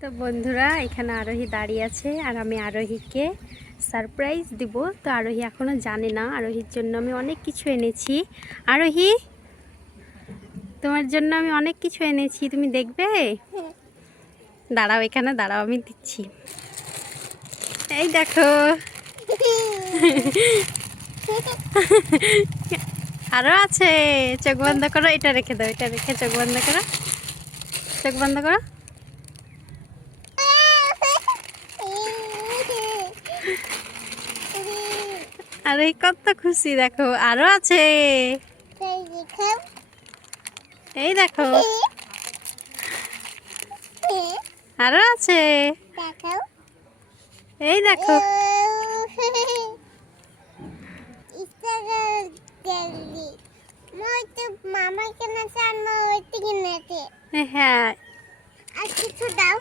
তো বন্ধুরা, এখানে আরোহী দাঁড়িয়ে আছে আর আমি আরোহীকে সারপ্রাইজ দিব। তো আরোহী এখনো জানে না। আরোহীর জন্য আমি অনেক কিছু এনেছি। আরোহী, তোমার জন্য আমি অনেক কিছু এনেছি, তুমি দেখবে? দাঁড়াও, এখানে দাঁড়াও, আমি দিচ্ছি। এই দেখো। আরো আছে। চোখ বন্ধ করো, এটা রেখে দাও, এটা রেখে চোখ বন্ধ করো, চোখ বন্ধ করো। আরে কত খুশি, দেখো আরো আছে। এই দেখো, আরো আছে। এই দেখো। হ্যাঁ, আর কিছু দাও।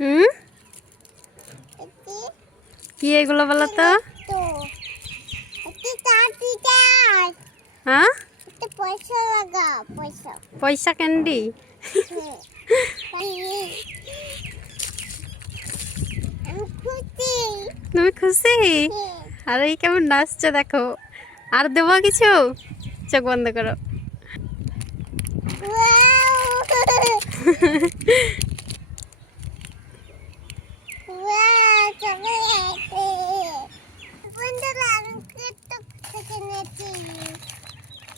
হুম, কি এগুলো বলো তো? হ্যাঁ, পয়সা লাগা, পয়সা পয়সা ক্যান্ডি। আমি খুশি। তুমি খুশি? আর এই কেমন নাচছে দেখো। আর দেবো কিছু? চোখ বন্ধ করো।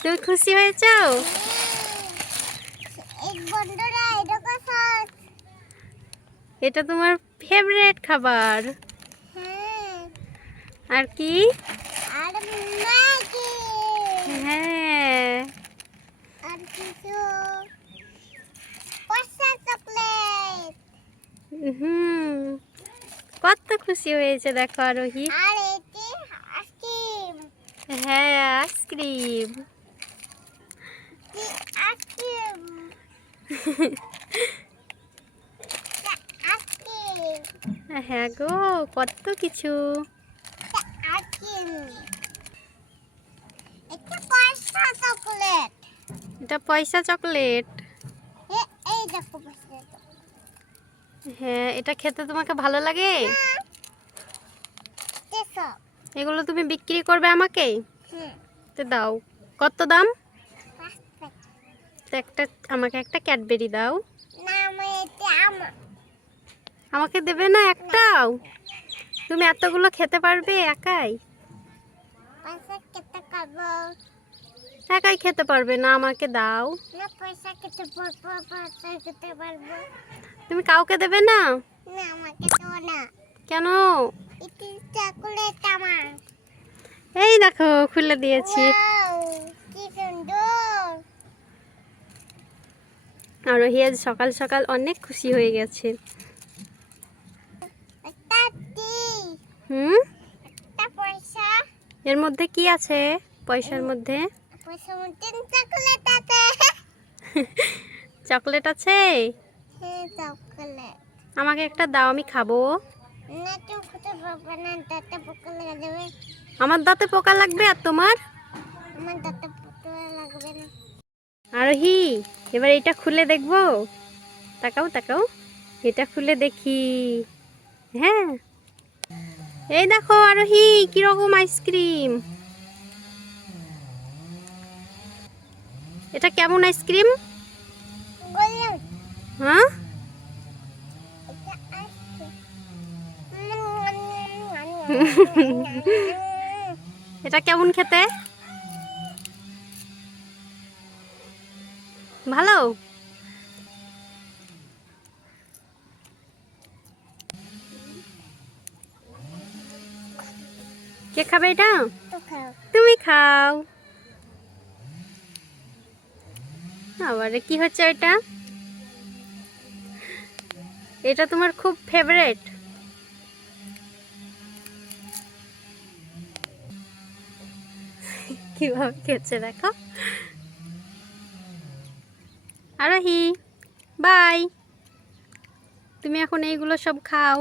তুমি খুশি হয়েছো? এটা তোমার ফেভারিট খাবার। আর কি? হ্যাঁ, হুম, কত খুশি হয়েছে দেখো আরোহী। হ্যাঁ, আইসক্রিম। হ্যাঁ গো, কত কিছু। এটা পয়সা চকলেট। হ্যাঁ, এটা খেতে তোমাকে ভালো লাগে? এগুলো তুমি বিক্রি করবে আমাকে? তো দাও, কত দাম? তো আমাকে একটা ক্যাডবেরি দাও। আমাকে দেবে না একটাও? তুমি এতগুলো খেতে পারবে একাই? একাই খেতে পারবে না, আমাকে দাও। তুমি কাউকে দেবে না? কেন? এই দেখো, খুলে দিয়েছি। আরোহী আজ সকাল সকাল অনেক খুশি হয়ে গেছে। হুম, এর মধ্যে কি আছে? পয়সার মধ্যে চকলেট আছে। আমাকে একটা দাও, আমি খাবো। আমার দাঁতে পোকা লাগবে আর তোমার? আরোহী, এবার এটা খুলে দেখবো। তাকাও তাকাও, এটা খুলে দেখি। হ্যাঁ, এই দেখো আরোহী, কিরকম আইসক্রিম। এটা কেমন আইসক্রিম? হ্যাঁ, এটা কেমন খেতে? ভালো? কে খাবে এটা? তুমি খাও। আবার কি হচ্ছে এটা? এটা তোমার খুব ফেভারিট। কিভাবে খেয়েছে দেখো। আরোহী, বাই। তুমি এখন এইগুলো সব খাও।